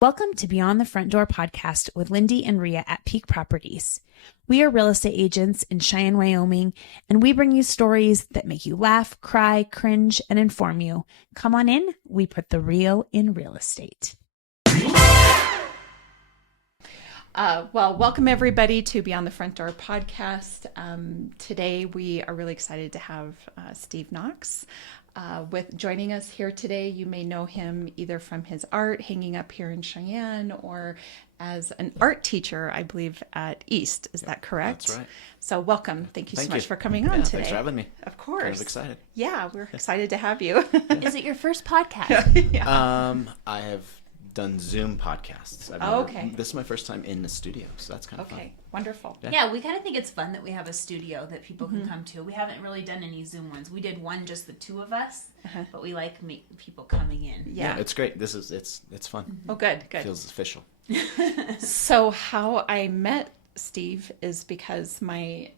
Welcome to Beyond the Front Door podcast with Lindee and Rhea at Peak Properties. We are real estate agents in Cheyenne, Wyoming, and we bring you stories that make you laugh, cry, cringe, and inform you. Come on in. We put the real in real estate. Welcome everybody to Beyond the Front Door podcast. Today we are really excited to have Steve Knox with joining us here today. You may know him either from his art hanging up here in Cheyenne or as an art teacher, I believe, at East. Is that correct? That's right. So welcome. Thank you so much for coming on today. Thanks for having me. Of course. I was excited. Yeah, we're excited to have you. Is it your first podcast? Yeah. I have done Zoom podcasts. Okay. This is my first time in the studio, so that's kind of fun. Okay, wonderful. Yeah, we kind of think it's fun that we have a studio that people can come to. We haven't really done any Zoom ones. We did one, just the two of us, but we like people coming in. Yeah. It's great. It's fun. Oh, good. Feels official. So how I met Steve is because my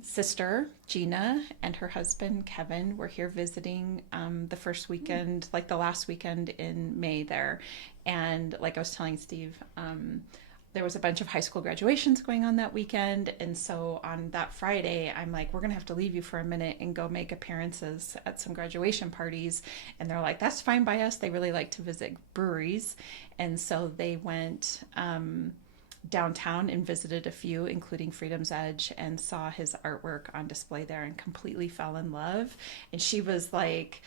sister Gina and her husband Kevin were here visiting the first weekend, like the last weekend in May there. And like I was telling Steve, there was a bunch of high school graduations going on that weekend. And so on that Friday, I'm like, we're going to have to leave you for a minute and go make appearances at some graduation parties. And they're like, that's fine by us. They really like to visit breweries. And so they went downtown and visited a few, including Freedom's Edge, and saw his artwork on display there and completely fell in love. And she was like,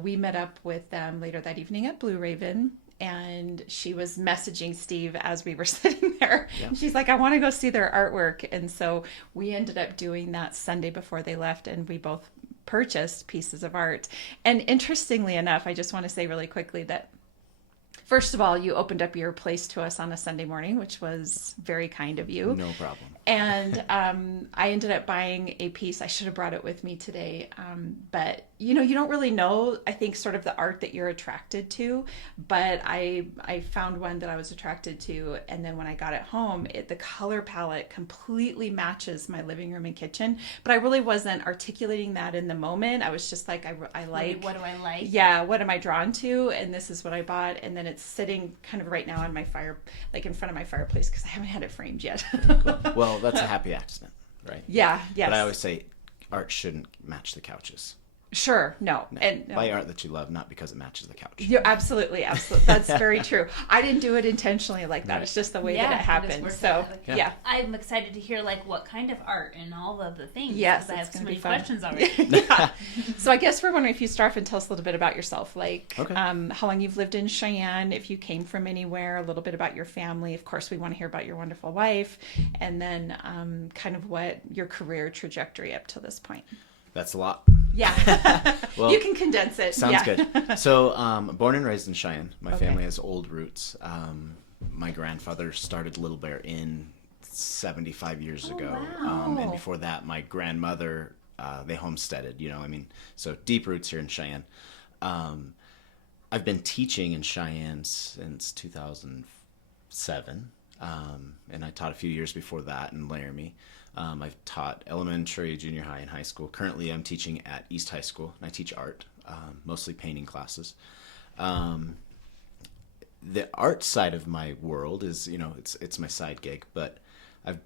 we met up with them later that evening at Blue Raven, and she was messaging Steve as we were sitting there. Yeah. She's like, I want to go see their artwork. And so we ended up doing that Sunday before they left, and we both purchased pieces of art. And interestingly enough, I just want to say really quickly that first of all, you opened up your place to us on a Sunday morning, which was very kind of you. No problem. And I ended up buying a piece. I should have brought it with me today. But, you don't really know, I think, sort of the art that you're attracted to. But I found one that I was attracted to. And then when I got it home, the color palette completely matches my living room and kitchen. But I really wasn't articulating that in the moment. I was just like, I like. What do I like? Yeah, what am I drawn to? And this is what I bought. And then it's sitting kind of right now on my fire, like in front of my fireplace, because I haven't had it framed yet. Cool. Well, that's a happy accident, right? Yeah, yes. But I always say art shouldn't match the couches. Sure, no. And buy art that you love, not because it matches the couch. You're absolutely. That's very true. I didn't do it intentionally like that. Right. It's just the way that it happened. So, yeah. I'm excited to hear what kind of art and all of the things. Yes, I have so many fun. questions already. Yeah. So I guess we're wondering if you start off and tell us a little bit about yourself, okay. How long you've lived in Cheyenne, if you came from anywhere, a little bit about your family. Of course, we want to hear about your wonderful wife, and then kind of what your career trajectory up to this point. That's a lot. Yeah. Well, you can condense it. Sounds good. So, born and raised in Cheyenne. My Okay. family has old roots. My grandfather started Little Bear Inn 75 years ago. Wow. And before that, my grandmother, they homesteaded, so deep roots here in Cheyenne. I've been teaching in Cheyenne since 2007. And I taught a few years before that in Laramie. I've taught elementary, junior high, and high school. Currently, I'm teaching at East High School, and I teach art, mostly painting classes. The art side of my world is, it's my side gig, but I've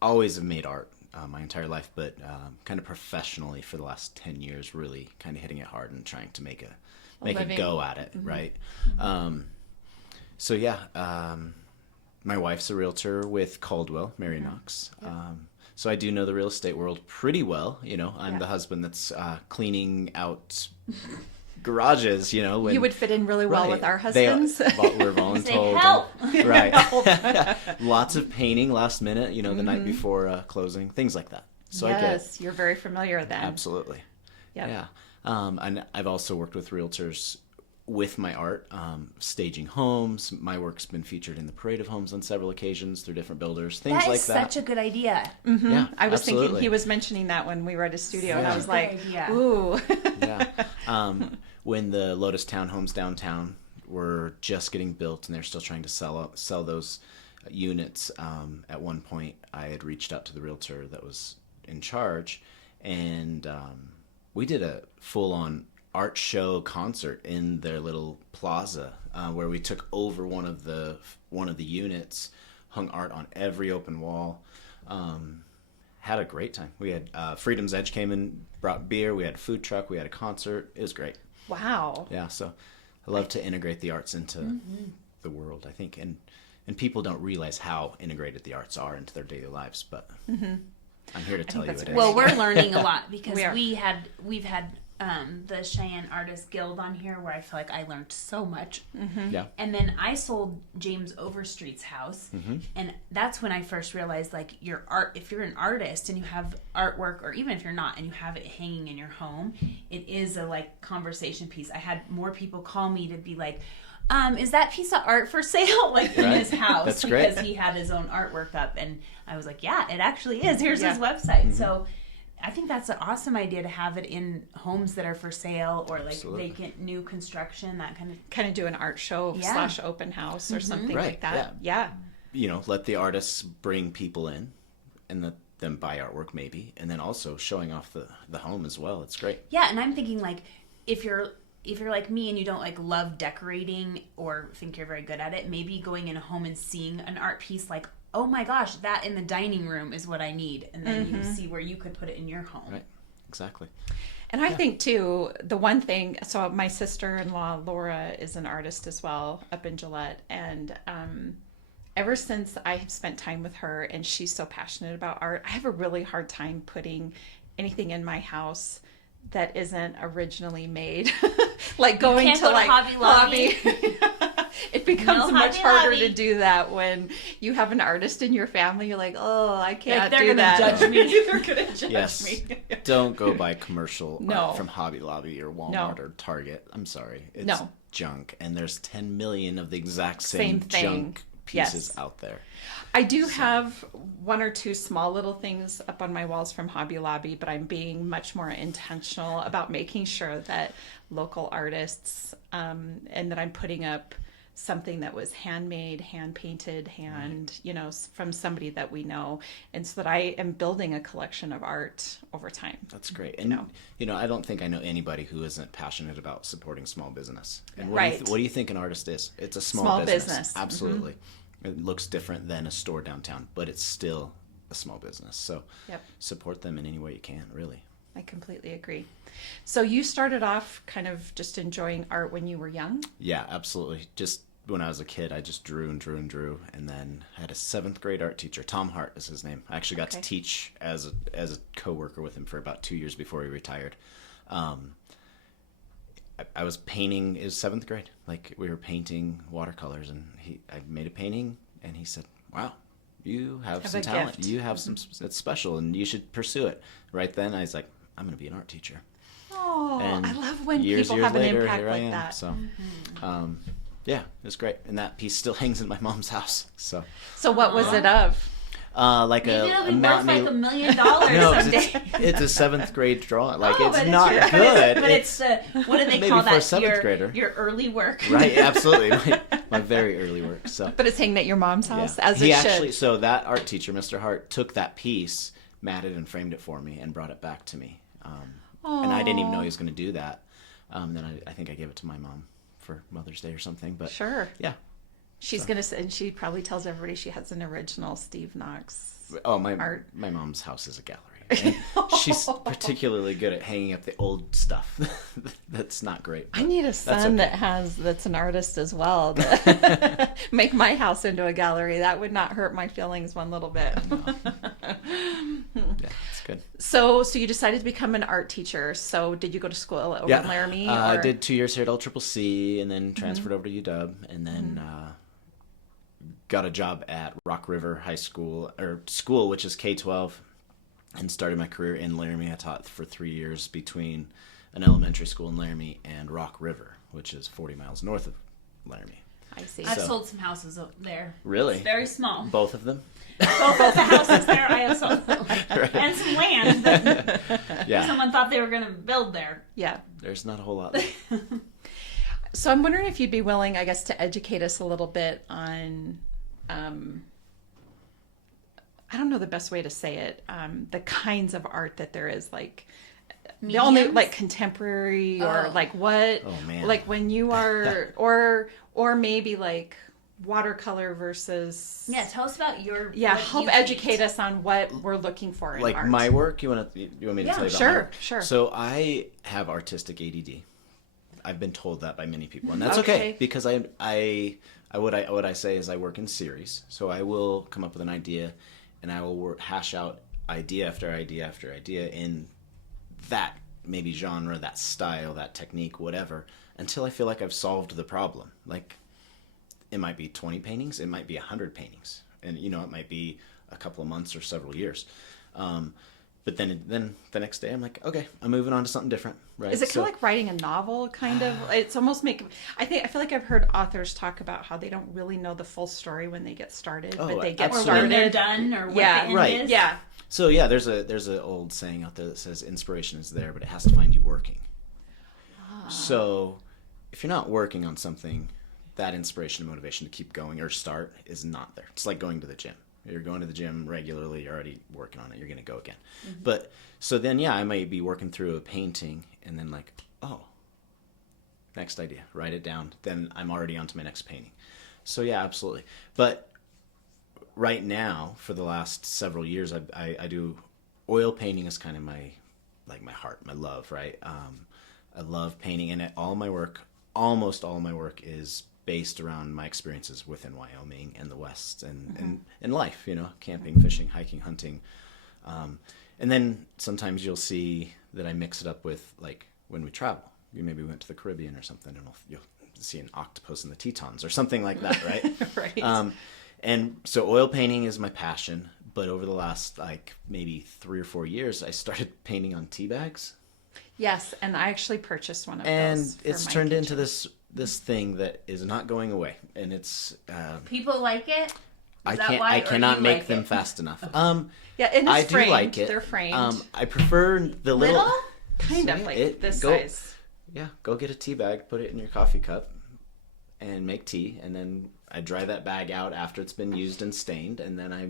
always have made art my entire life, but kind of professionally for the last 10 years, really kind of hitting it hard and trying to make a go at it, right? So yeah, my wife's a realtor with Caldwell, Mary Knox. So I do know the real estate world pretty well. I'm the husband that's cleaning out garages, you would fit in really well with our husbands. We're voluntold. Help! Right. Lots of painting last minute, the night before closing, things like that. So I get you're very familiar then. Absolutely. Yep. Yeah. And I've also worked with realtors with my art, staging homes. My work's been featured in the Parade of Homes on several occasions through different builders, things like that. That's such a good idea. Mm-hmm. Yeah, I was absolutely. thinking he was mentioning that when we were at his studio, and I was like, idea. ooh. Yeah. When the Lotus Townhomes downtown were just getting built and they're still trying to sell those units, at one point I had reached out to the realtor that was in charge, and we did a full-on art show concert in their little plaza where we took over one of the units, hung art on every open wall. Had a great time. We had Freedom's Edge came and brought beer. We had a food truck. We had a concert. It was great. Wow. Yeah, so I love to integrate the arts into the world, I think. And people don't realize how integrated the arts are into their daily lives, but I'm here to tell you it is. Well, we're learning a lot because we've had the Cheyenne Artist Guild on here where I feel like I learned so much. Yeah. And then I sold James Overstreet's house, and that's when I first realized, like, your art, if you're an artist and you have artwork, or even if you're not and you have it hanging in your home, it is a, like, conversation piece. I had more people call me to be like, is that piece of art for sale? Like, in his house. That's great. Because he had his own artwork up, and I was like, yeah, it actually is. Here's his website. So I think that's an awesome idea to have it in homes that are for sale, or like vacant new construction, that kind of do an art show / open house or something right. like that. Yeah. You know, let the artists bring people in and let them buy artwork maybe, and then also showing off the home as well. It's great. Yeah, and I'm thinking, like, if you're like me and you don't, like, love decorating or think you're very good at it, maybe going in a home and seeing an art piece like, oh my gosh, that in the dining room is what I need. And then you see where you could put it in your home. Right, exactly. And I think, too, the one thing, so my sister-in-law, Laura, is an artist as well up in Gillette. And ever since I have spent time with her and she's so passionate about art, I have a really hard time putting anything in my house that isn't originally made. Like going to like Hobby Lobby. It becomes much Hobby harder Lobby. to do that when you have an artist in your family. You're like, oh, I can't they're do gonna that. judge me. They're gonna judge Yes. me. Don't go buy commercial No. art from Hobby Lobby or Walmart or Target. I'm sorry. It's junk. And there's 10 million of the exact same thing. junk pieces out there. I do have one or two small little things up on my walls from Hobby Lobby, but I'm being much more intentional about making sure that local artists, and that I'm putting up something that was handmade, hand painted, from somebody that we know, and so that I am building a collection of art over time. That's great. And I don't think I know anybody who isn't passionate about supporting small business. And what do you think an artist is? It's a small business. Absolutely. It looks different than a store downtown, but it's still a small business. So support them in any way you can, really. I completely agree. So you started off kind of just enjoying art when you were young? Yeah, absolutely. Just when I was a kid, I just drew and drew and drew, and then I had a 7th grade art teacher. Tom Hart is his name. I actually got to teach as a coworker with him for about 2 years before he retired. I was painting. It was 7th grade. Like, we were painting watercolors, and I made a painting, and he said, "Wow, you have some talent. Gift. You have some. It's special, and you should pursue it." Right then, I was like, "I'm going to be an art teacher." Oh, And I love when years people have an later, impact here I like am. that. So, yeah, it was great, and that piece still hangs in my mom's house. So what was it of? Like maybe it'll a be worth mountain. like $1 million someday. It's a 7th grade drawing. Like, but it's not your, good. But it's what do they maybe call for a that? 7th grader. Your early work. Right, absolutely. My very early work. So, But it's hanging at your mom's house, as he it actually, should. so that art teacher, Mr. Hart, took that piece, matted and framed it for me, and brought it back to me. And I didn't even know he was going to do that. Then I think I gave it to my mom for Mother's Day or something. But Sure. yeah. She's going to, and she probably tells everybody she has an original Steve Knox. Oh, my art. My mom's house is a gallery. And she's particularly good at hanging up the old stuff. That's not great. I need a son that's an artist as well to make my house into a gallery. That would not hurt my feelings one little bit. Yeah, it's good. So you decided to become an art teacher. So did you go to school over in Laramie? I did 2 years here at LCCC, and then transferred over to UW, and then got a job at Rock River High School, which is K-12, and started my career in Laramie. I taught for 3 years between an elementary school in Laramie and Rock River, which is 40 miles north of Laramie. I see. I've sold some houses up there. Really? It's very small. Both of them? Both of the houses there I have sold. And some land that someone thought they were going to build there. Yeah. There's not a whole lot there. So I'm wondering if you'd be willing, I guess, to educate us a little bit on, I don't know the best way to say it, the kinds of art that there is. Like, The only Mediums? like contemporary or like what? Oh, man. Like when you are, or maybe like watercolor versus. Yeah, tell us about your. Yeah, what help you educate paint. us on what we're looking for in Like art. my work, you want me to tell you about sure, my work? sure. So I have artistic ADD. I've been told that by many people, and that's Okay. okay because what I say is I work in series. So I will come up with an idea, and I will hash out idea after idea after idea in that maybe genre, that style, that technique, whatever, until I feel like I've solved the problem. Like it might be 20 paintings, it might be 100 paintings, and it might be a couple of months or several years. But then the next day I'm like, okay, I'm moving on to something different, right? Is it kind of like writing a novel, kind of? It's almost I feel like I've heard authors talk about how they don't really know the full story when they get started, but they get Or absolutely. when they're started. done, or what Yeah, the end right. is. Yeah. So yeah, there's an old saying out there that says inspiration is there, but it has to find you working. So if you're not working on something, that inspiration and motivation to keep going or start is not there. It's like going to the gym. You're going to the gym regularly, you're already working on it, you're going to go again. But so then, yeah, I might be working through a painting and then like, oh, next idea, write it down. Then I'm already on to my next painting. So yeah, absolutely. But right now, for the last several years, I do oil painting is kind of my heart, my love, right? I love painting, and almost all my work is based around my experiences within Wyoming and the West and life, camping, fishing, hiking, hunting. And then sometimes you'll see that I mix it up with like when we travel. Maybe we went to the Caribbean or something, and you'll see an octopus in the Tetons or something like that, right? Right. And so oil painting is my passion, but over the last like maybe 3 or 4 years, I started painting on tea bags. Yes, and I actually purchased one of And those. For it's my turned kitchen. into this thing that is not going away, and it's People like it. I cannot make them fast enough. Yeah, and it's I do framed. like it. They're framed. I prefer the little kind of yeah, like this go, size. Yeah, go get a tea bag, put it in your coffee cup, and make tea, and then I dry that bag out after it's been used and stained, and then I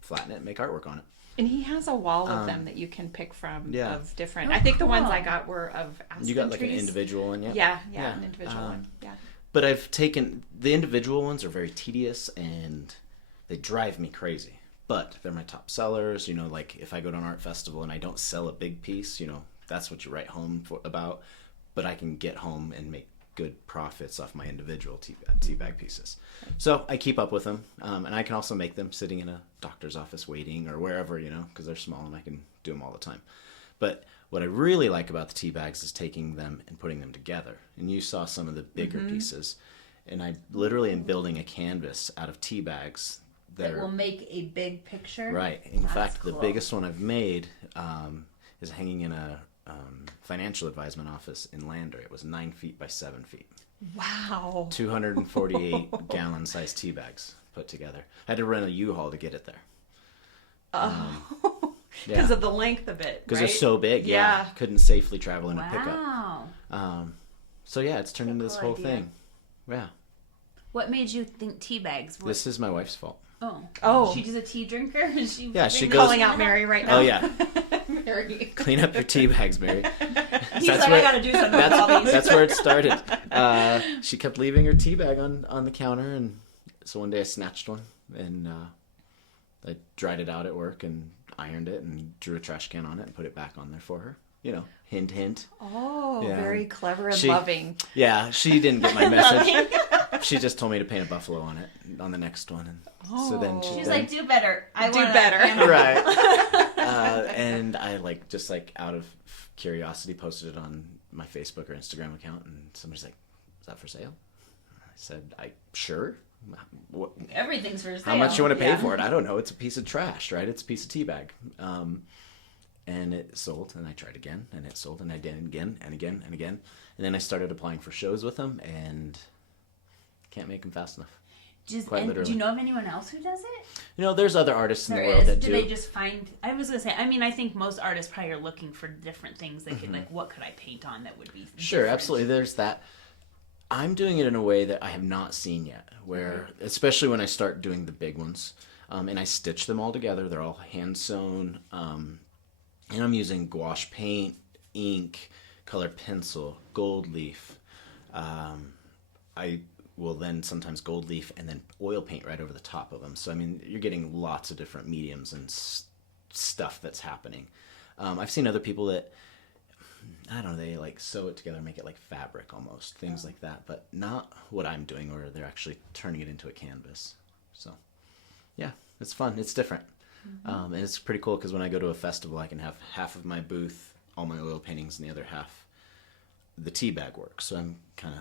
flatten it and make artwork on it. And he has a wall of them that you can pick from yeah. of different. Oh, I think the ones cool. I got were of aspen You got like an trees. individual one, Yeah, an individual one. Yeah. But I've taken the individual ones are very tedious and they drive me crazy. But they're my top sellers. Like if I go to an art festival and I don't sell a big piece, that's what you write home about. But I can get home and make good profits off my individual tea bag pieces. So I keep up with them. And I can also make them sitting in a doctor's office waiting or wherever, because they're small and I can do them all the time. But what I really like about the tea bags is taking them and putting them together. And you saw some of the bigger pieces. And I literally am building a canvas out of tea bags That will make a big picture. Right. In fact, cool. the biggest one I've made is hanging in a financial advisement office in Lander. It was 9 feet by 7 feet. Wow. 248 gallon sized tea bags put together. I had to rent a U-Haul to get it there. Because of the length of it. Because right? they're so big. Yeah. Couldn't safely travel in a pickup. Wow. So yeah, it's turned into this cool whole idea. thing. Yeah. What made you think tea bags? This is my wife's fault. Oh. She's a tea drinker. She goes- Calling out Mary right now. Oh yeah. Mary. Clean up your tea bags, Mary. He's like, I gotta do something with all these. That's where it started. She kept leaving her tea bag on the counter, and so one day I snatched one and I dried it out at work and ironed it and drew a trash can on it and put it back on there for her. Hint, hint. Oh, Yeah. very clever and She- loving. Yeah, she didn't get my message. She just told me to paint a buffalo on it on the next one, and so then She's then, like, do better. I Do wanna- better. right. And I just out of curiosity posted it on my Facebook or Instagram account, and somebody's like, "Is that for sale?" I said, sure. What, Everything's for sale. how much you want to pay Yeah. for it? I don't know. It's a piece of trash, right? It's a piece of tea bag. And it sold, and I tried again, and it sold, and I did again, and again, and again. And then I started applying for shows with them, and can't make them fast enough. Quite Do literally. you know of anyone else who does it? There's other artists in There the world is. that Do do. they just find? I was gonna say. I mean, I think most artists probably are looking for different things. They could like, what could I paint on that would be Sure, different? absolutely. There's that. I'm doing it in a way that I have not seen yet, where, especially when I start doing the big ones, and I stitch them all together. They're all hand sewn, and I'm using gouache paint ink, colored pencil, gold leaf. I will then sometimes gold leaf and then oil paint right over the top of them. So, I mean, you're getting lots of different mediums and stuff that's happening. I've seen other people that, I don't know, they like sew it together, make it like fabric almost, things like that, but not what I'm doing, where they're actually turning it into a canvas. So, yeah, it's fun. It's different. And it's pretty cool because when I go to a festival, I can have half of my booth, all my oil paintings, and the other half, the tea bag work. So I'm kind of,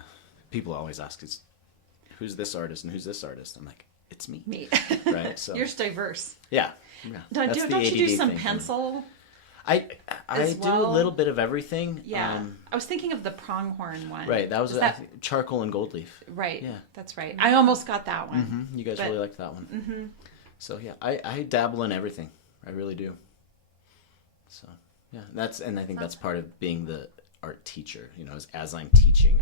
people always ask, who's this artist and who's this artist? I'm like, it's me. Right? So You're diverse. Yeah. Don't you do some pencil? I do a little bit of everything. Yeah. I was thinking of the pronghorn one. Right. That was charcoal and gold leaf. Right. Yeah. That's right. I almost got that one. You guys really liked that one. So yeah, I dabble in everything. I really do. So yeah, I think that's part of being the art teacher. You know, as I'm teaching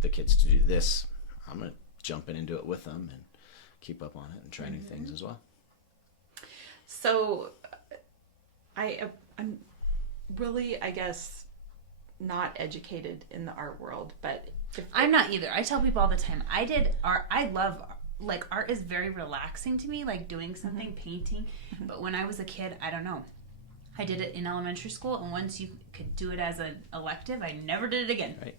the kids to do this, I'm gonna jump in and do it with them and keep up on it and try new things as well. So I'm really, I guess, not educated in the art world, but I'm not either. I tell people all the time, I did art. I love art is very relaxing to me, like doing something, painting. But when I was a kid, I don't know. I did it in elementary school, and once you could do it as an elective, I never did it again. Right.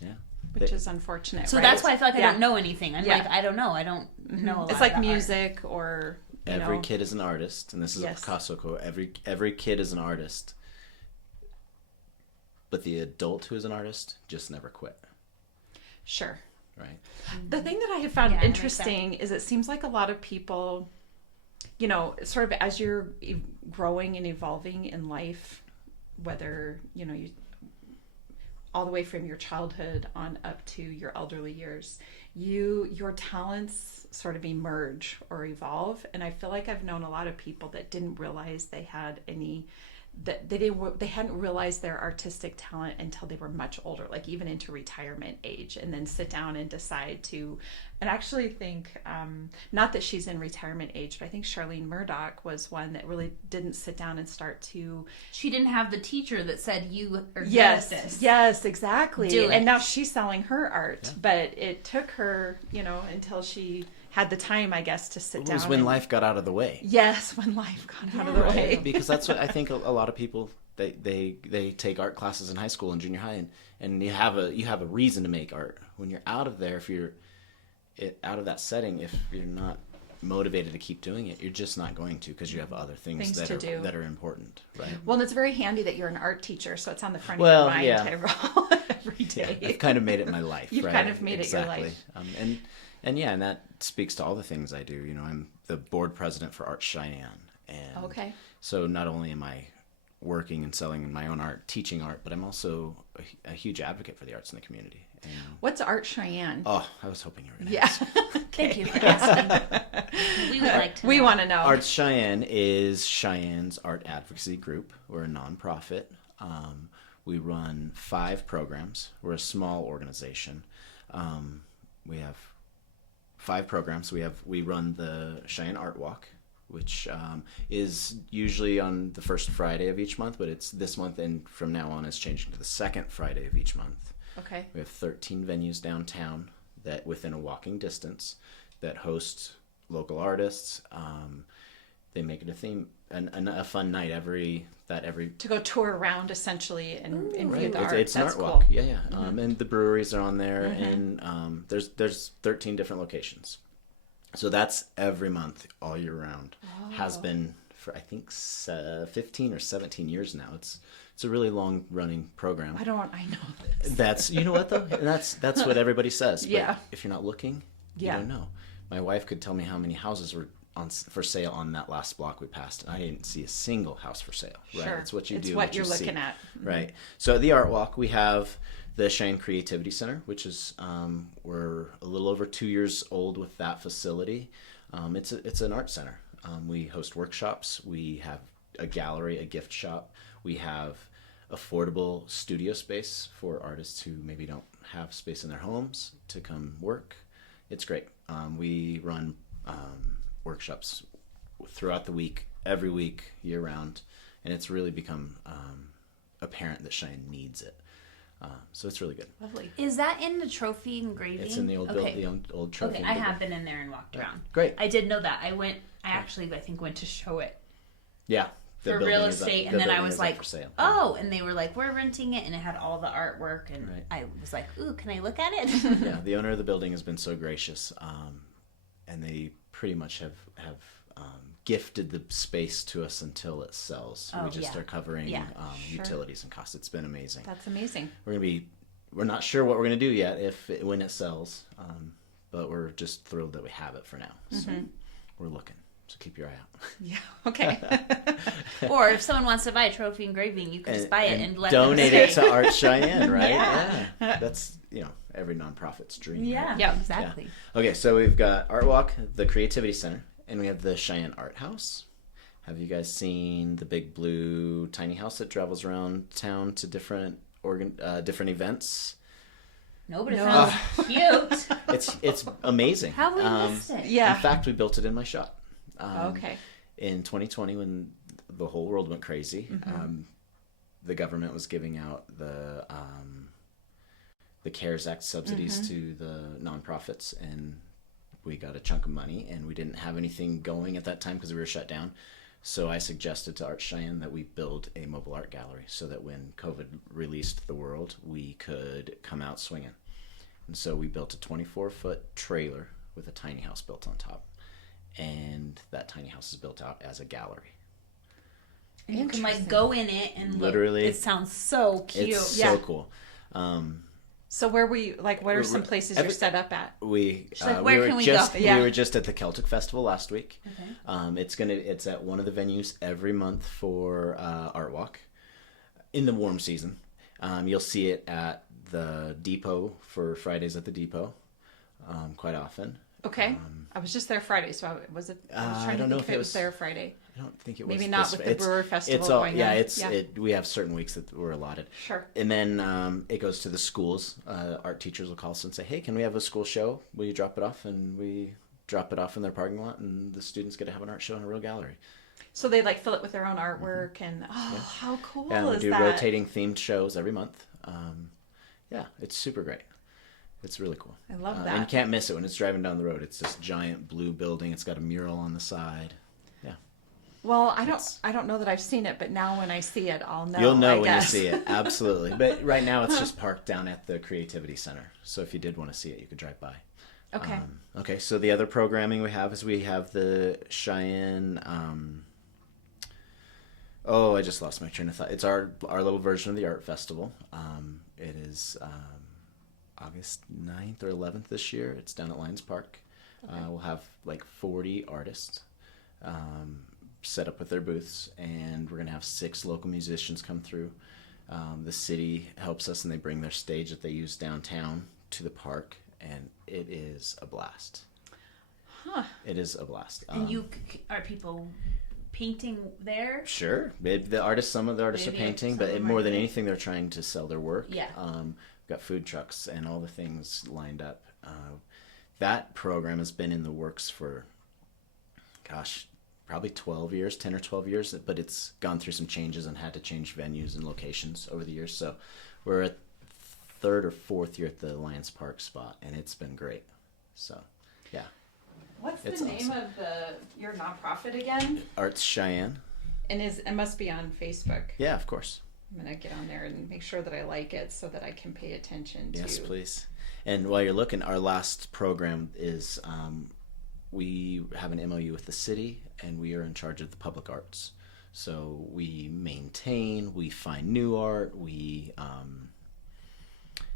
Yeah. Which is unfortunate. So right? that's why I feel like I don't know anything. I'm like, I don't know. I don't know a lot. It's like about music or every kid is an artist, and this is a Picasso quote. Every kid is an artist, but the adult who is an artist just never quit. Sure. Right. The thing that I have found interesting is it seems like a lot of people, you know, sort of as you're growing and evolving in life, whether, you know, you all the way from your childhood on up to your elderly years, your talents sort of emerge or evolve. And I feel like I've known a lot of people that didn't realize they had any, that they hadn't realized their artistic talent until they were much older, like even into retirement age, and then sit down and decide to, and actually think, not that she's in retirement age, but I think Charlene Murdoch was one that really didn't sit down and start to. She didn't have the teacher that said you are good at this. Yes, exactly. Do it. And now she's selling her art, but it took her, you know, until she had the time, I guess, to sit down. It was when life got out of the way. Yes, when life got out of the way. Because that's what I think a lot of people, they take art classes in high school and junior high, and you have a reason to make art. When you're out of there, if you're out of that setting, if you're not motivated to keep doing it, you're just not going to, because you have other things that are important, right? Well, and it's very handy that you're an art teacher, so it's on the front of your mind every day. I've kind of made it my life. You've kind of made it your life. And that speaks to all the things I do. You know, I'm the board president for Art Cheyenne. And so not only am I working and selling my own art, teaching art, but I'm also a huge advocate for the arts in the community. And, what's Art Cheyenne? Oh, I was hoping you were going to ask. Thank you for asking. We would like to know. We want to know. Arts Cheyenne is Cheyenne's art advocacy group. We're a nonprofit. We run 5 programs. We're a small organization. We have 5 programs. We run the Cheyenne Art Walk, which is usually on the first Friday of each month, but it's this month, and from now on it's changing to the second Friday of each month. Okay. We have 13 venues downtown that within a walking distance that host local artists. They make it a theme, a fun night every to go tour around essentially and view the art. It's an art walk. Yeah. And the breweries are on there, and there's 13 different locations. So that's every month, all year round. Has been for I think 15 or 17 years now. It's a really long running program. I know this. That's, you know what though? And that's what everybody says. But yeah. If you're not looking, you don't know. My wife could tell me how many houses were for sale on that last block we passed, and I didn't see a single house for sale. Right? Sure. It's what you do. It's what you're looking at. Right. So at the Art Walk, we have the Cheyenne Creativity Center, which is we're a little over 2 years old with that facility. It's an art center. We host workshops. We have a gallery, a gift shop. We have affordable studio space for artists who maybe don't have space in their homes to come work. It's great. We run workshops throughout the week, every week, year round, and it's really become apparent that Cheyenne needs it. So it's really good. Lovely. Is that in the trophy engraving? It's in the old old trophy. Okay, I have been in there and walked around. Great. I did know that. I actually, I think, went to show it Yeah. for real estate, and then I was like, oh, and they were like, we're renting it, and it had all the artwork, and I was like, ooh, can I look at it? Yeah, the owner of the building has been so gracious, and they pretty much have gifted the space to us until it sells. We just are covering utilities and costs. It's been amazing. That's amazing. We're not sure what we're going to do yet when it sells, but we're just thrilled that we have it for now. So we're looking. So keep your eye out. Yeah. Okay. Or if someone wants to buy a trophy engraving, you can just buy it and let donate them it to Art Cheyenne, right? Yeah. That's every nonprofit's dream. Yeah. Right? Yeah. Exactly. Yeah. Okay, so we've got Art Walk, the Creativity Center, and we have the Cheyenne Art House. Have you guys seen the big blue tiny house that travels around town to different events? No, but it sounds cute. It's amazing. How have we missed it? Yeah. In fact, we built it in my shop. Okay. In 2020, when the whole world went crazy, the government was giving out the CARES Act subsidies to the nonprofits, and we got a chunk of money, and we didn't have anything going at that time because we were shut down. So I suggested to Art Cheyenne that we build a mobile art gallery so that when COVID released the world, we could come out swinging. And so we built a 24-foot trailer with a tiny house built on top. And that tiny house is built out as a gallery. And you can go in it and literally look. It sounds so cute. It's so cool. So where what are some places you're set up at? Where can we go? We were just at the Celtic Festival last week. Okay. It's at one of the venues every month for Art Walk in the warm season. You'll see it at the depot for Fridays at the depot quite often. Okay. I was just there Friday, so I was trying to think if it was there Friday. I don't think it was. Maybe not with the Brewer Festival going on. We have certain weeks that were allotted. Sure. And then it goes to the schools. Art teachers will call us and say, hey, can we have a school show? Will you drop it off? And we drop it off in their parking lot, and the students get to have an art show in a real gallery. So they fill it with their own artwork, and how cool and is we do that? rotating themed shows every month. It's super great. It's really cool. I love that. And you can't miss it when it's driving down the road. It's this giant blue building. It's got a mural on the side. Yeah. Well, I don't know that I've seen it, but now when I see it, I'll know. You'll know when you see it. Absolutely. But right now it's just parked down at the Creativity Center. So if you did want to see it, you could drive by. Okay. Okay. So the other programming we have is we have the Cheyenne. I just lost my train of thought. It's our little version of the art festival. It is August 9th or 11th this year. It's down at Lions Park. Okay. We'll have 40 artists set up with their booths, and we're going to have 6 local musicians come through. The city helps us, and they bring their stage that they use downtown to the park, and it is a blast. Huh. It is a blast. And are people painting there? Sure. Some of the artists are painting, but more than anything, they're trying to sell their work. Yeah. Got food trucks and all the things lined up. That program has been in the works for, probably 10 or 12 years, but it's gone through some changes and had to change venues and locations over the years. So we're at 3rd or 4th year at the Lions Park spot, and it's been great. So, yeah. What's the name of your nonprofit again? Arts Cheyenne. And it must be on Facebook. Yeah, of course. I'm going to get on there and make sure that I like it so that I can pay attention to. Yes, please. And while you're looking, our last program is we have an MOU with the city, and we are in charge of the public arts. So we maintain, we find new art, we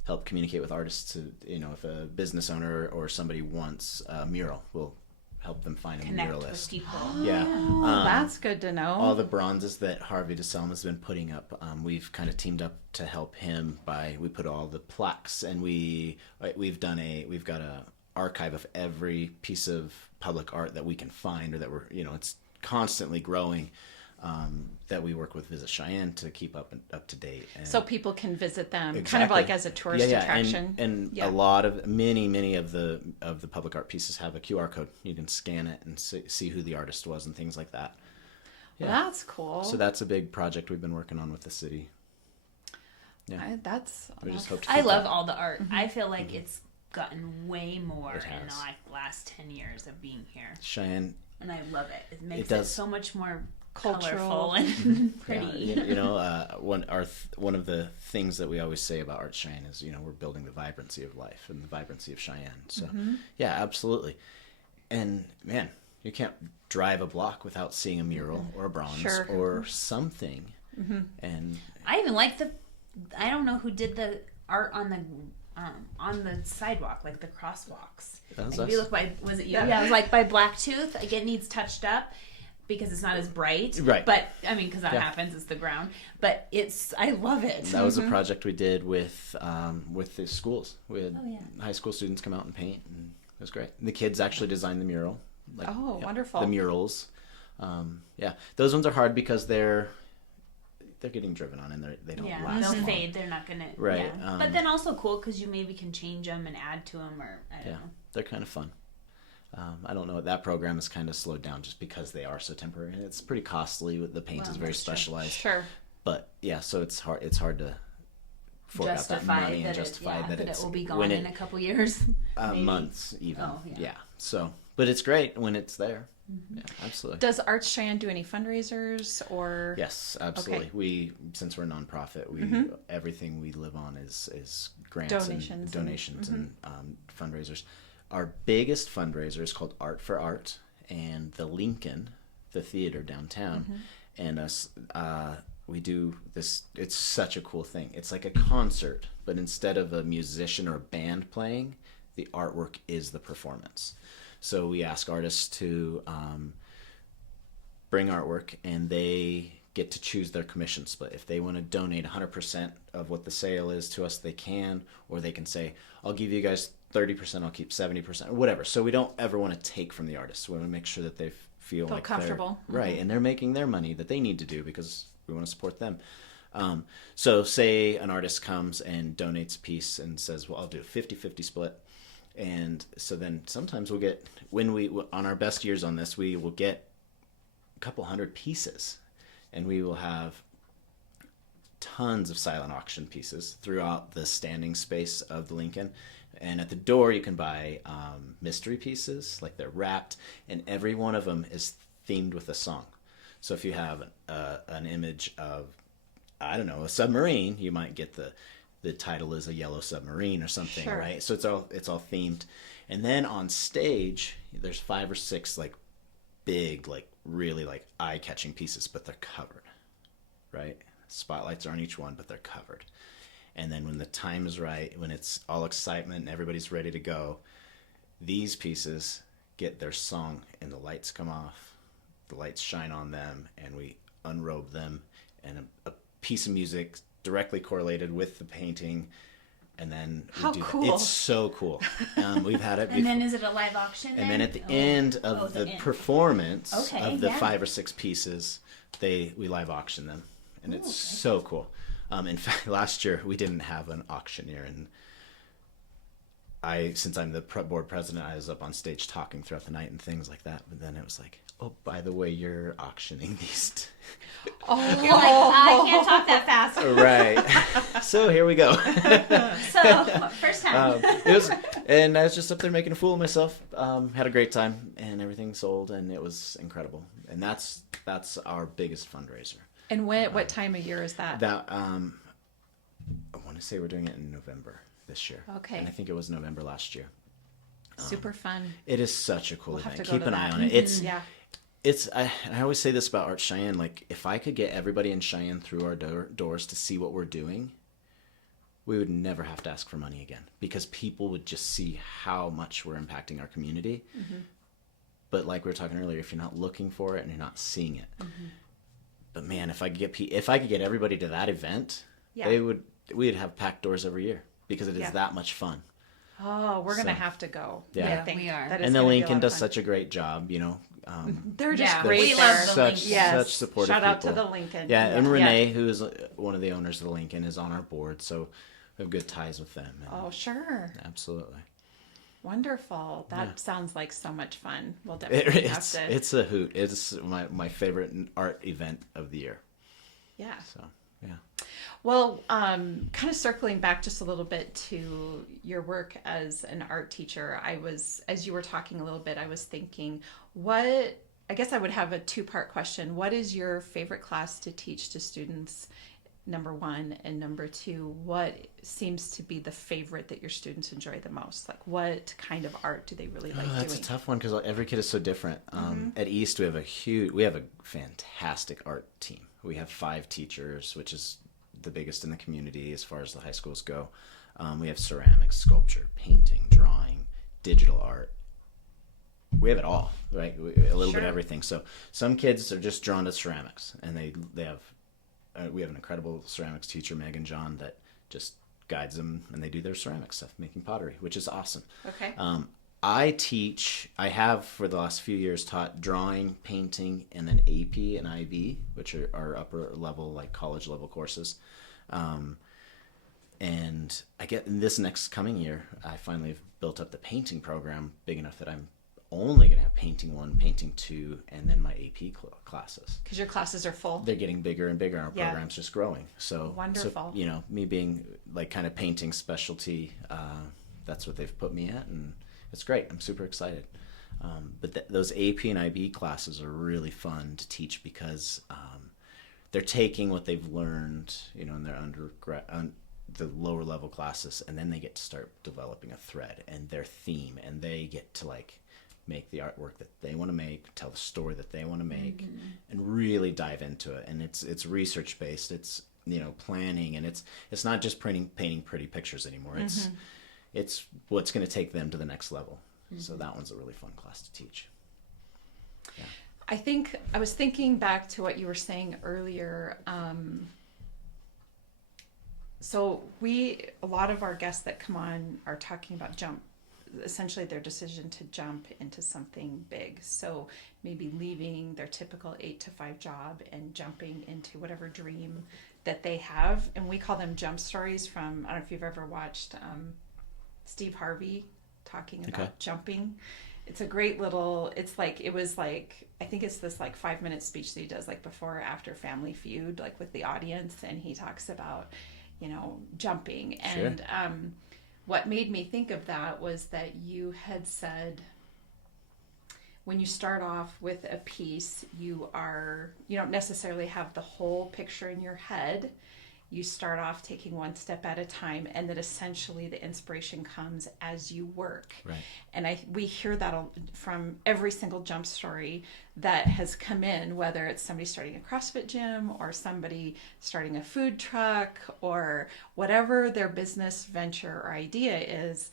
help communicate with artists to, if a business owner or somebody wants a mural, we'll help them find a muralist. With people. Yeah. That's good to know. All the bronzes that Harvey DeSalm has been putting up, we've kind of teamed up to help him we put all the plaques, and we've got a archive of every piece of public art that we can find, or that it's constantly growing, that we work with Visit Cheyenne to keep up to date. And so people can visit them, exactly. kind of like as a tourist attraction. And a lot of many of the public art pieces have a QR code. You can scan it and see who the artist was and things like that. Yeah. That's cool. So that's a big project we've been working on with the city. Yeah. We just hope to I keep love that. all the art. I feel like it's gotten way more It in the has. last 10 years of being here. Cheyenne. And I love it. It makes does. it so much more Cultural. colorful and pretty. Yeah, you know, one of the things that we always say about Art Cheyenne is, you know, we're building the vibrancy of life and the vibrancy of Cheyenne. So, yeah, absolutely. And man, you can't drive a block without seeing a mural or a bronze or something. And I even like I don't know who did the art on the sidewalk, like the crosswalks. That was If us. you look was it you? Yeah, it was like by Blacktooth. Like it needs touched up because it's not as bright. Right. But I mean, because that happens, it's the ground. But I love it. that was a project we did with the schools. We had high school students come out and paint, and it was great. And the kids actually designed the mural. Wonderful. The murals. Those ones are hard because they're getting driven on and they don't last they'll long. fade. They're not gonna. Right. Yeah. But then also cool because you maybe can change them and add to them, or I don't know. They're kind of fun. I don't know. That program is kind of slowed down just because they are so temporary, and it's pretty costly. The paint is very specialized. Sure. But yeah, so it's hard. It's hard to fork out that money and justify that it it's will be gone when in a couple years. months even. Oh, yeah. So, but it's great when it's there. Yeah, absolutely. Does Art Cheyenne do any fundraisers or? Yes, absolutely. Okay. We, since we're a nonprofit, everything we live on is grants Donations and donations and fundraisers. Our biggest fundraiser is called Art for Art, and the Lincoln, the theater downtown, and us. We do this. It's such a cool thing. It's like a concert, but instead of a musician or a band playing, the artwork is the performance. So we ask artists to bring artwork, and they get to choose their commission split. If they want to donate 100% of what the sale is to us, they can, or they can say, I'll give you guys 30%, I'll keep 70%, or whatever. So we don't ever want to take from the artists. We want to make sure that they feel like comfortable. They're, right, and they're making their money that they need to do because we want to support them. So say an artist comes and donates a piece and says, well, I'll do a 50-50 split. And so then sometimes we'll get, on our best years on this, we will get a couple hundred pieces, and we will have tons of silent auction pieces throughout the standing space of the Lincoln. And at the door, you can buy mystery pieces, like they're wrapped, and every one of them is themed with a song. So if you have an image of, I don't know, a submarine, you might get the title is A Yellow Submarine or something, right? So it's all themed. And then on stage, there's 5 or 6 like big, like really like eye-catching pieces, but they're covered, right? Spotlights are on each one, but they're covered. And then when the time is right, when it's all excitement and everybody's ready to go, these pieces get their song and the lights come off, the lights shine on them, and we unrobe them, and a piece of music directly correlated with the painting, and then we do cool. that. It's so cool. We've had it before. And then is it a live auction? And then at the end of the performance of the 5 or 6 pieces, we live auction them, and it's so cool. In fact, last year we didn't have an auctioneer, and since I'm the board president, I was up on stage talking throughout the night and things like that. But then it was like, oh, by the way, you're auctioning these. You're like, I can't talk that fast. Right. So here we go. So first time. And I was just up there making a fool of myself. Had a great time, and everything sold, and it was incredible. And that's our biggest fundraiser. And what time of year is that? That I want to say we're doing it in November this year. Okay. And I think it was November last year. Super fun. It is such a cool We'll have event. to go Keep to an eye that. on it. Yeah. I always say this about Art Cheyenne. Like, if I could get everybody in Cheyenne through our doors to see what we're doing, we would never have to ask for money again, because people would just see how much we're impacting our community. But like we were talking earlier, if you're not looking for it and you're not seeing it, but man, if I could get everybody to that event, we'd have packed doors every year, because it is that much fun. Oh, we're gonna have to go. Yeah. I think we are. that is And the gonna be a Lincoln lot of does fun. such a great job, you know. They're just Yeah, great we there. love the Lincoln. Such supportive Shout out people. to the Lincoln. Yeah, and Renee, who is one of the owners of the Lincoln, is on our board, so we have good ties with them. And Oh, sure. absolutely. Wonderful. That sounds like so much fun. We'll definitely have to. It's a hoot. It's my favorite art event of the year. Yeah. So, yeah. Well, kind of circling back just a little bit to your work as an art teacher, as you were talking a little bit, I was thinking, I guess I would have a two-part question. What is your favorite class to teach to students, number one? And number two, what seems to be the favorite that your students enjoy the most? Like, what kind of art do they really like doing? That's a tough one because every kid is so different. At East, we have a fantastic art team. We have 5 teachers, which is the biggest in the community as far as the high schools go. We have ceramics, sculpture, painting, drawing, digital art. We have it all, right? A little bit of everything. So some kids are just drawn to ceramics, and we have an incredible ceramics teacher, Meg and John, that just guides them, and they do their ceramic stuff, making pottery, which is awesome. Okay. I have for the last few years taught drawing, painting, and then AP and IB, which are upper level, like college level courses. And I get in this next coming year, I finally have built up the painting program big enough that I'm only going to have painting 1, painting 2, and then my AP classes. Because your classes are full. They're getting bigger and bigger. Our program's just growing. So wonderful. So, me being like kind of painting specialty, that's what they've put me at, and it's great. I'm super excited. But those AP and IB classes are really fun to teach because they're taking what they've learned, in their undergrad, the lower level classes, and then they get to start developing a thread and their theme, and they get to make the artwork that they want to make, tell the story that they want to make, and really dive into it. And it's research based. It's planning, and it's not just painting pretty pictures anymore. It's what's going to take them to the next level. So that one's a really fun class to teach. Yeah. I think I was thinking back to what you were saying earlier. So a lot of our guests that come on are talking about essentially their decision to jump into something big. So maybe leaving their typical 8-to-5 job and jumping into whatever dream that they have. And we call them jump stories from, I don't know if you've ever watched Steve Harvey talking about jumping. It's a great little, I think it's this 5-minute speech that he does before or after Family Feud, with the audience. And he talks about, jumping. And what made me think of that was that you had said when you start off with a piece, you don't necessarily have the whole picture in your head. You start off taking one step at a time, and that essentially the inspiration comes as you work. Right. And we hear that from every single jump story that has come in, whether it's somebody starting a CrossFit gym or somebody starting a food truck or whatever their business venture or idea is.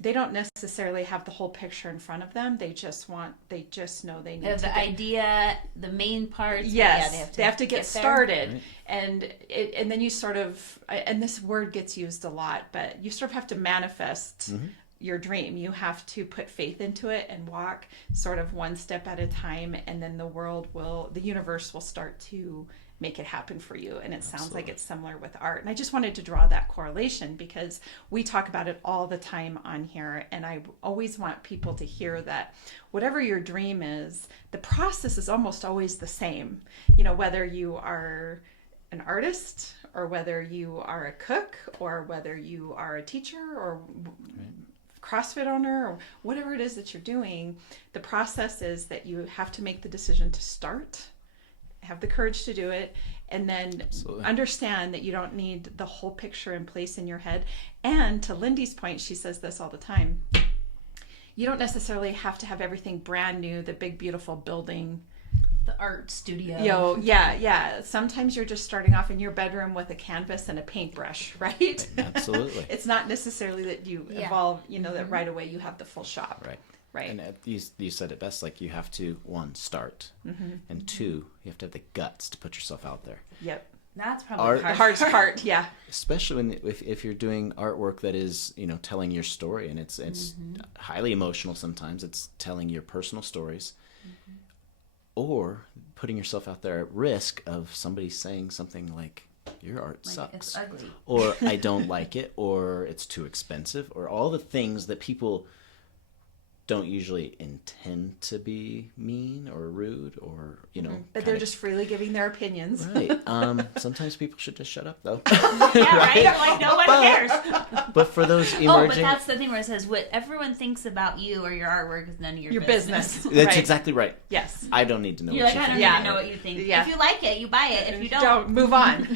They don't necessarily have the whole picture in front of them. They just know they need the idea, the main parts. Yes, they have to get started. Right. And then you sort of, and this word gets used a lot, but you sort of have to manifest your dream. You have to put faith into it and walk sort of one step at a time, and then the universe will start to make it happen for you. And it sounds like it's similar with art. And I just wanted to draw that correlation because we talk about it all the time on here. And I always want people to hear that whatever your dream is, the process is almost always the same. Whether you are an artist or whether you are a cook or whether you are a teacher or CrossFit owner or whatever it is that you're doing, the process is that you have to make the decision to start, have the courage to do it, and then understand that you don't need the whole picture in place in your head. And to Lindee's point, she says this all the time, you don't necessarily have to have everything brand new, the big beautiful building, the art studio. Sometimes you're just starting off in your bedroom with a canvas and a paintbrush, right? Absolutely. It's not necessarily that you evolve, that right away you have the full shop. Right. And you said it best. You have to, 1, start, and 2, you have to have the guts to put yourself out there. Yep. That's probably the hardest part. Yeah. Especially if you're doing artwork that is, telling your story, and it's highly emotional. Sometimes it's telling your personal stories, or putting yourself out there at risk of somebody saying something like, your art sucks, it's ugly, or I don't like it, or it's too expensive, or all the things that people don't usually intend to be mean or rude or, But they're just freely giving their opinions. Right. Sometimes people should just shut up, though. Yeah, right? Like, no one cares. But for those emerging... Oh, but that's the thing where it says, what everyone thinks about you or your artwork is none of your business. That's exactly right. Yes. I don't need to know You're what like, you I think. don't even know what you think. Yeah. If you like it, you buy it. If you don't, move on.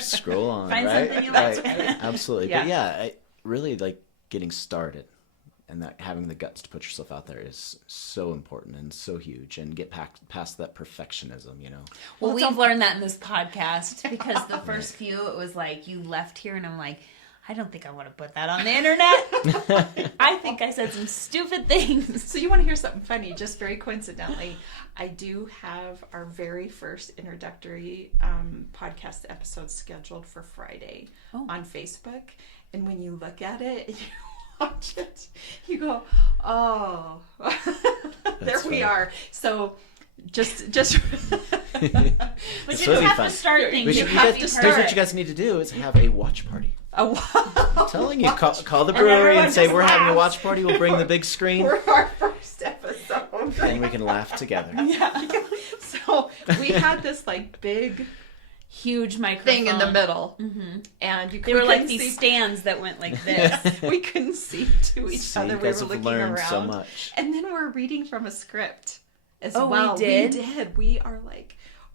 Scroll on, find right? something you like. Absolutely. Yeah. But yeah, I really like getting started. And that having the guts to put yourself out there is so important and so huge, and get past that perfectionism, Well, we've learned that in this podcast, because the first few, it was like, you left here and I'm like, I don't think I want to put that on the internet. I think I said some stupid things. So you want to hear something funny? Just very coincidentally, I do have our very first introductory podcast episode scheduled for Friday on Facebook. And when you look at it, you watch it, you go, oh, there we are. So just But you just have to start things. Here's what you guys need to do is have a watch party. I'm telling you, call the brewery and say, we're having a watch party. We'll bring the big screen. For our first episode. And we can laugh together. Yeah. So we had this like big... huge microphone thing in the middle, and they were like these stands that went like this. We couldn't see to each other. We were looking around so much, and then we're reading from a script as well. We did. We are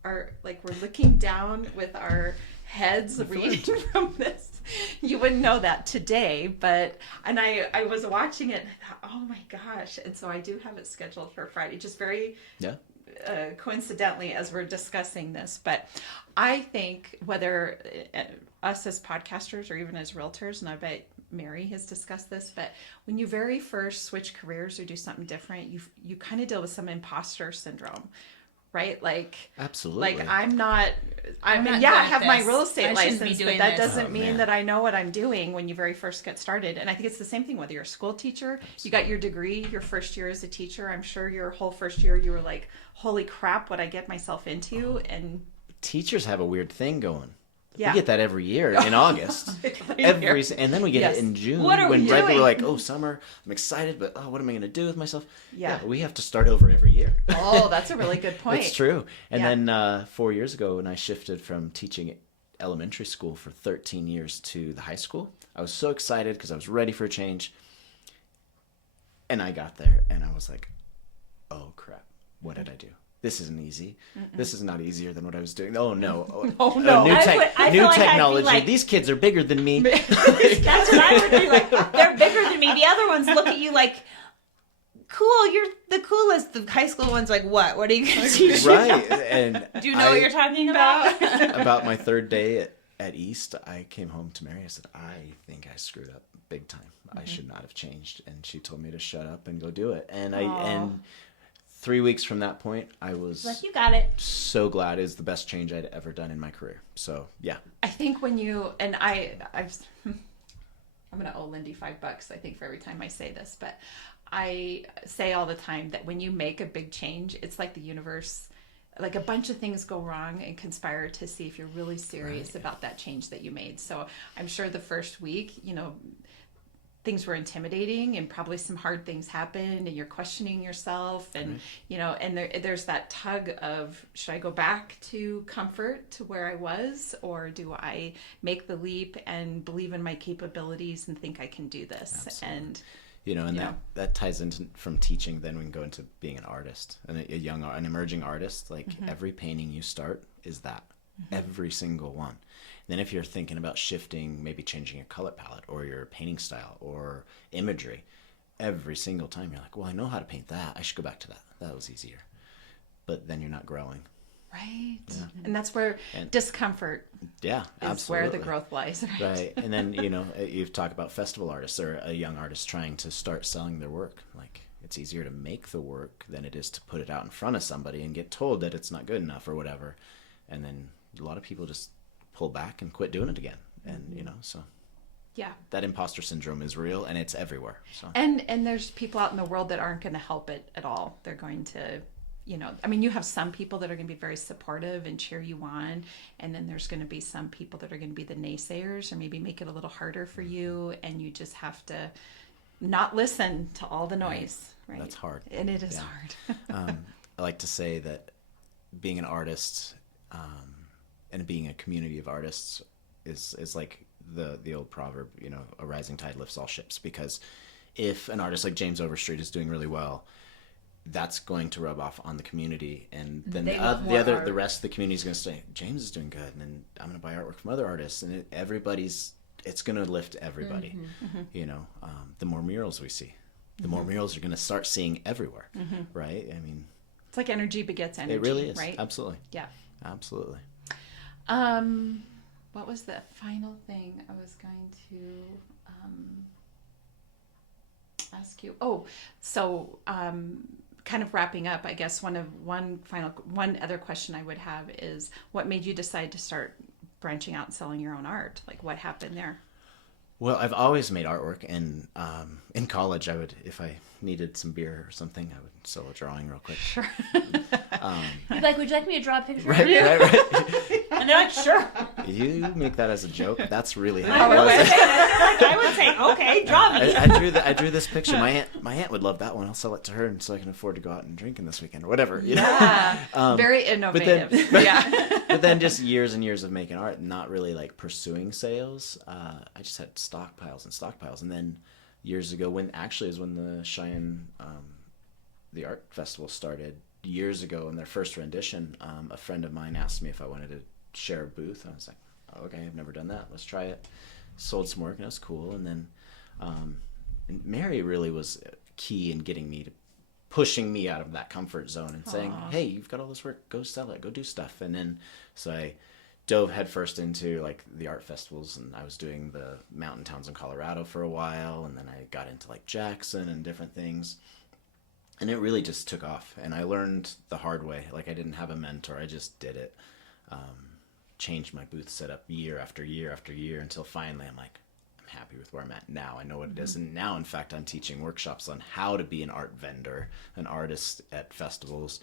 we're looking down with our heads reading from this. You wouldn't know that today, but I was watching it and I thought, oh my gosh! And so I do have it scheduled for Friday. Just very coincidentally as we're discussing this, but I think whether us as podcasters or even as realtors, and I bet Mary has discussed this, but when you very first switch careers or do something different, you kind of deal with some imposter syndrome, right? Like, absolutely. Like I have my real estate license, but that doesn't mean that I know what I'm doing when you very first get started. And I think it's the same thing whether you're a school teacher, you got your degree, your first year as a teacher. I'm sure your whole first year you were like, holy crap, what I get myself into. And teachers have a weird thing going. Yeah. We get that every year in August. And then we get it in June. What are we doing? We're like, oh, summer, I'm excited, but what am I going to do with myself? Yeah. We have to start over every year. Oh, that's a really good point. It's true. And then 4 years ago, when I shifted from teaching at elementary school for 13 years to the high school, I was so excited because I was ready for a change. And I got there and I was like, oh, crap, what did I do? This isn't easy. This is not easier than what I was doing. Oh, no. Oh, no. New technology. Like, these kids are bigger than me. That's what I would be like. They're bigger than me. The other ones look at you like, cool, you're the coolest. The high school one's like, what? What are you going to teach? Right. And do you know what you're talking about? About my third day at East, I came home to Mary. I said, I think I screwed up big time. I should not have changed. And she told me to shut up and go do it. And 3 weeks from that point, I was like, you got it. So glad. It's the best change I'd ever done in my career. So, yeah. I think when you, and I'm going to owe Lindee $5, I think, for every time I say this, but I say all the time that when you make a big change, it's like the universe, like a bunch of things go wrong and conspire to see if you're really serious about that change that you made. So I'm sure the first week, things were intimidating and probably some hard things happened and you're questioning yourself and and there's that tug of, should I go back to comfort to where I was, or do I make the leap and believe in my capabilities and think I can do this? Absolutely. And that ties into from teaching. Then we can go into being an artist and an emerging artist. Like every painting you start is that, every single one. Then if you're thinking about shifting, maybe changing your color palette or your painting style or imagery, every single time you're like, well, I know how to paint that. I should go back to that. That was easier. But then you're not growing. Right. Yeah. And that's where discomfort is absolutely where the growth lies. Right. And then, you've talked about festival artists or a young artist trying to start selling their work. Like, it's easier to make the work than it is to put it out in front of somebody and get told that it's not good enough or whatever. And then a lot of people just pull back and quit doing it again. And so that imposter syndrome is real and it's everywhere. So and there's people out in the world that aren't going to help it at all. They're going to you have some people that are going to be very supportive and cheer you on, and then there's going to be some people that are going to be the naysayers or maybe make it a little harder for you, and you just have to not listen to all the noise, right? That's hard. And it is Yeah. hard. I like to say that being an artist and being a community of artists is like the old proverb, a rising tide lifts all ships. Because if an artist like James Overstreet is doing really well, that's going to rub off on the community, and then the rest of the community is going to say, James is doing good, and then I'm going to buy artwork from other artists, and it's going to lift everybody. The more murals we see, the more murals you're going to start seeing everywhere, right? I mean, it's like energy begets energy. It really is, right? Absolutely. Yeah, absolutely. What was the final thing I was going to ask you? Oh, so kind of wrapping up, I guess one other question I would have is, what made you decide to start branching out and selling your own art? Like, what happened there? Well, I've always made artwork, and in college, I would, if I needed some beer or something, I would sell a drawing real quick. Sure. You'd like, would you like me to draw a picture Right, of you? right. And they're like, sure. You make that as a joke. That's really I how it was. would say, okay, draw me. I drew this picture. My aunt would love that one. I'll sell it to her, and so I can afford to go out and drink this weekend or whatever. Yeah, very innovative. Yeah. But then just years and years of making art, not really like pursuing sales. I just had stockpiles, and then years ago, when the Cheyenne the art festival started years ago in their first rendition, a friend of mine asked me if I wanted to share a booth. I was like, oh, okay, I've never done that. Let's try it. Sold some work, and it was cool. And then and Mary really was key in pushing me out of that comfort zone and saying, hey, you've got all this work, go sell it, go do stuff. And then so I dove headfirst into like the art festivals, and I was doing the mountain towns in Colorado for a while, and then I got into like Jackson and different things. And it really just took off, and I learned the hard way. Like, I didn't have a mentor, I just did it. Changed my booth setup year after year after year until finally I'm like, I'm happy with where I'm at now. I know what it is. And now, in fact, I'm teaching workshops on how to be an art vendor, an artist at festivals,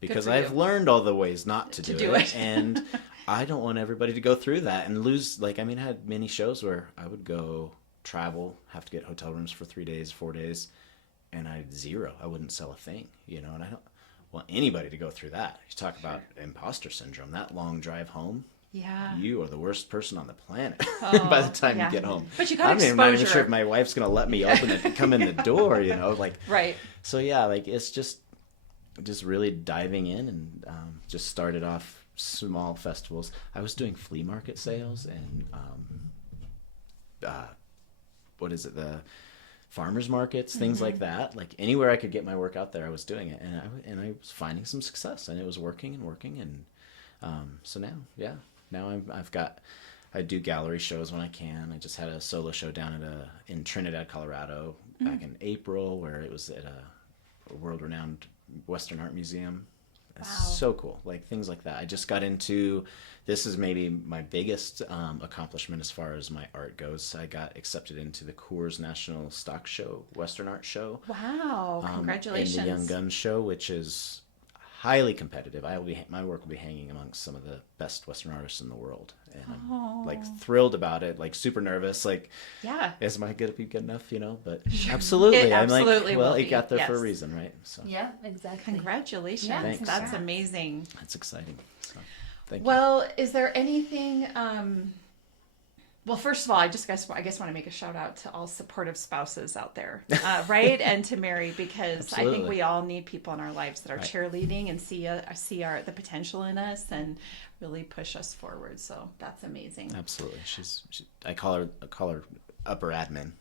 because I've learned all the ways not to do it. And I don't want everybody to go through that and lose. Like, I mean, I had many shows where I would go travel, have to get hotel rooms for 3 days, 4 days, and I wouldn't sell a thing, and I don't want anybody to go through that. You talk about imposter syndrome, that long drive home. Yeah. You are the worst person on the planet by the time you get home. But you got exposure. I'm not even sure if my wife's going to let me open it and come in the door, like. Right. So yeah, like it's just really diving in, and just started off small festivals. I was doing flea market sales and the farmers markets, things like that. Like anywhere I could get my work out there, I was doing it, and I was finding some success, and it was working, and so now I do gallery shows when I can. I just had a solo show down in Trinidad, Colorado, back in April, where it was at a world-renowned Western art museum. It's so cool, like things like that. I just got into, this is maybe my biggest accomplishment as far as my art goes. I got accepted into the Coors National Stock Show, Western Art Show. Wow, congratulations. And the Young Guns Show, which is highly competitive. My work will be hanging amongst some of the best Western artists in the world, and I'm like thrilled about it. Like super nervous. Like, is my good enough? But absolutely, it absolutely I'm like, well, will it got there be. for a reason, right? So yeah, exactly. Congratulations. Yeah, thanks. That's amazing. That's exciting. So, thank you. Well, is there anything? Well, first of all, I guess want to make a shout out to all supportive spouses out there, right? And to Mary, because I think we all need people in our lives that are cheerleading and see the potential in us and really push us forward. So that's amazing. Absolutely. I call her upper admin.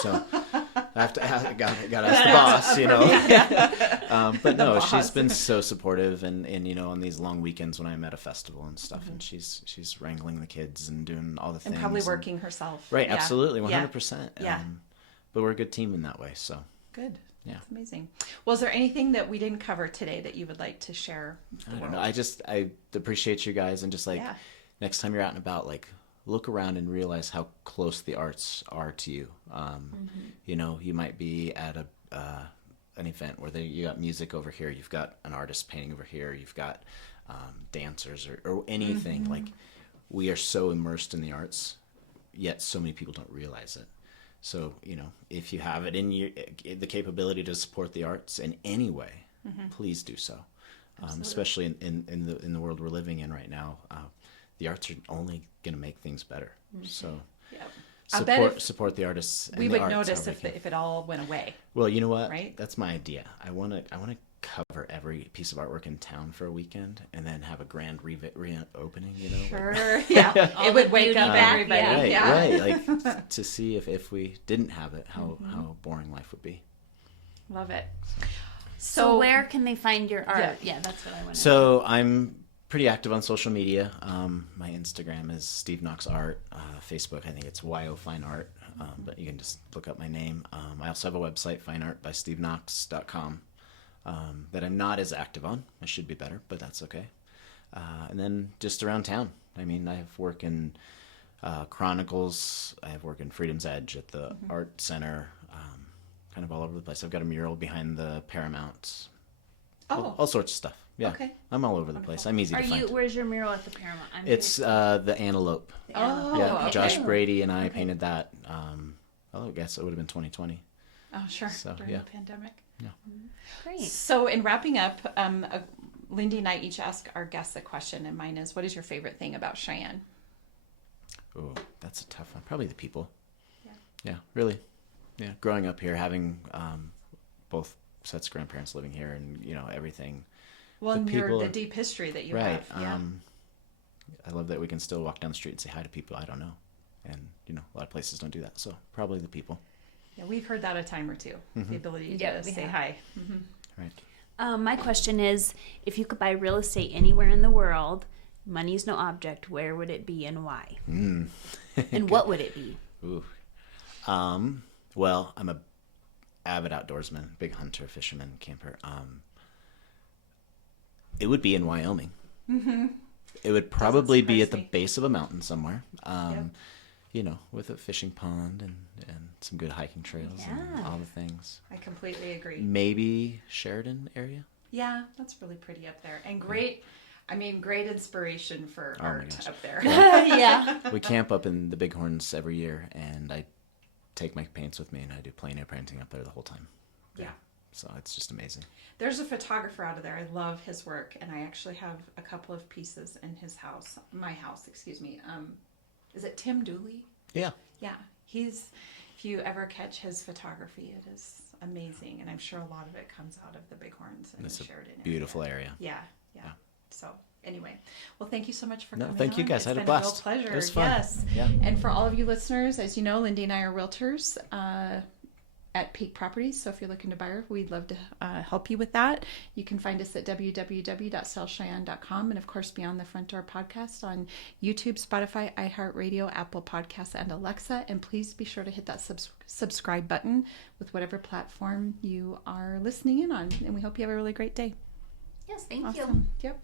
So I got to ask the boss, But no, she's been so supportive, and on these long weekends when I'm at a festival and stuff, and she's wrangling the kids and doing all the things. And probably working herself. Right, yeah. absolutely, 100%. Yeah. But we're a good team in that way, so. Good. Yeah. That's amazing. Well, is there anything that we didn't cover today that you would like to share with the world? I don't know. I appreciate you guys, and just next time you're out and about, look around and realize how close the arts are to you. You might be at an event where you got music over here, you've got an artist painting over here, you've got dancers or anything. Like, we are so immersed in the arts, yet so many people don't realize it. So, if you have it in the capability to support the arts in any way, please do so. Especially in the world we're living in right now, the arts are only going to make things better. So, support the artists. And we the would arts notice however if it all went away. Well, you know what? Right? That's my idea. I want to cover every piece of artwork in town for a weekend, and then have a grand reopening. Sure. Yeah. It would wake up everybody. Right. Yeah. Right. Like to see if we didn't have it, how boring life would be. Love it. So where can they find your art? Yeah, that's what I want to know. So I'm pretty active on social media. My Instagram is Steve Knox Art. Facebook, I think it's YO Fine Art. But you can just look up my name. I also have a website, fineartbysteveknox.com, that I'm not as active on. I should be better, but that's okay. And then just around town. I mean, I have work in Chronicles. I have work in Freedom's Edge at the Art Center. Kind of all over the place. I've got a mural behind the Paramount. All sorts of stuff. Yeah. Okay. I'm all over the place. I'm easy to find. Where's your mural at the Paramount? It's the Antelope. Oh, Yeah, okay. Josh Brady and I painted that. I guess it would have been 2020. Oh, sure. So, During the pandemic. Yeah. Great. So in wrapping up, Lindee and I each ask our guests a question, and mine is, what is your favorite thing about Cheyenne? Oh, that's a tough one. Probably the people. Yeah. Yeah, really. Yeah, growing up here, having both sets of grandparents living here, and everything. Well, and people the deep history that you right. have. Yeah. I love that we can still walk down the street and say hi to people I don't know, and a lot of places don't do that. So probably the people. Yeah, we've heard that a time or two. The ability to say hi. Right. My question is, if you could buy real estate anywhere in the world, money's no object, where would it be and why? And what would it be? Ooh. Well, I'm a avid outdoorsman, big hunter, fisherman, camper. It would be in Wyoming. It would probably be at the base of a mountain somewhere. With a fishing pond and some good hiking trails and all the things. I completely agree. Maybe Sheridan area. Yeah, that's really pretty up there. And great inspiration for art up there. Yeah. We camp up in the Bighorns every year, and I take my paints with me, and I do plein air painting up there the whole time. Yeah. So it's just amazing. There's a photographer out of there. I love his work, and I actually have a couple of pieces in my house, excuse me. Is it Tim Dooley? Yeah. Yeah. If you ever catch his photography, it is amazing, and I'm sure a lot of it comes out of the Bighorns and the Sheridan area. Beautiful area. Yeah. So anyway, well, thank you so much for coming. Thank you guys. It's I had a been blast. Real pleasure. It was fun. Yes. Yeah. And for all of you listeners, as you know, Lindee and I are realtors at Peak Properties. So if you're looking to buy, we'd love to help you with that. You can find us at www.sellcheyenne.com, and of course, Beyond the Front Door podcast on YouTube, Spotify, iHeartRadio, Apple Podcasts, and Alexa. And please be sure to hit that subscribe button with whatever platform you are listening in on. And we hope you have a really great day. Yes, thank you. Awesome. Yep.